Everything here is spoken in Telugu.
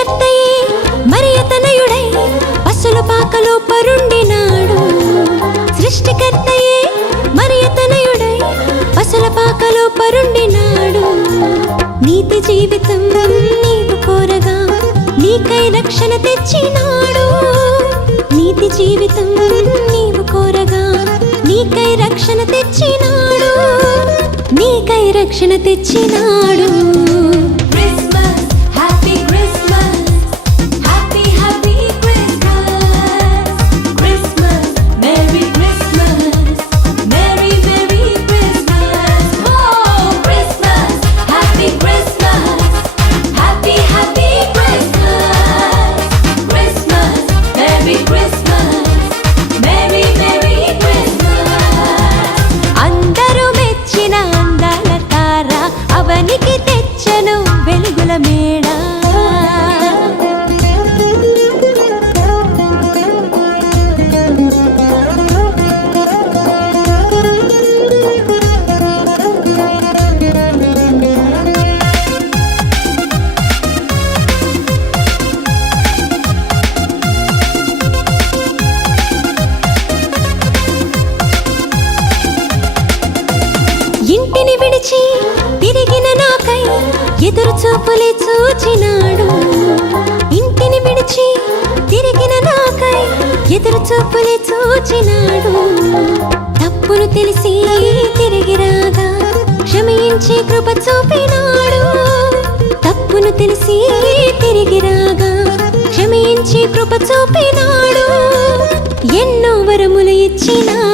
సృష్టికర్తయే మరియతనయుడై పసుల పాకలో పరుండినాడు. సృష్టికర్తయే మరియతనయుడై పసుల పాకలో పరుండినాడు. నీతి జీవితం నీవు కోరగా నీకై రక్షణ తెచ్చినాడు. నీతి జీవితం నీవు కోరగా నీకై రక్షణ తెచ్చినాడు. నీకై రక్షణ తెచ్చినాడు. అవనికి తెచ్చను వెలుగుల మేడ. ఇంటిని విడిచి తిరిగిన నాకై ఎదురు చూపులే చూచినాడు. ఇంటిని విడిచి తిరిగిన నాకై ఎదురు చూపులే చూచినాడు. తప్పును తెలిసి తిరిగి రాగా క్షమించి కృప చూపినాడు. తప్పును తెలిసి తిరిగి రాగా క్షమించి కృప చూపినాడు. ఎన్నో వరములు ఇచ్చినాడు.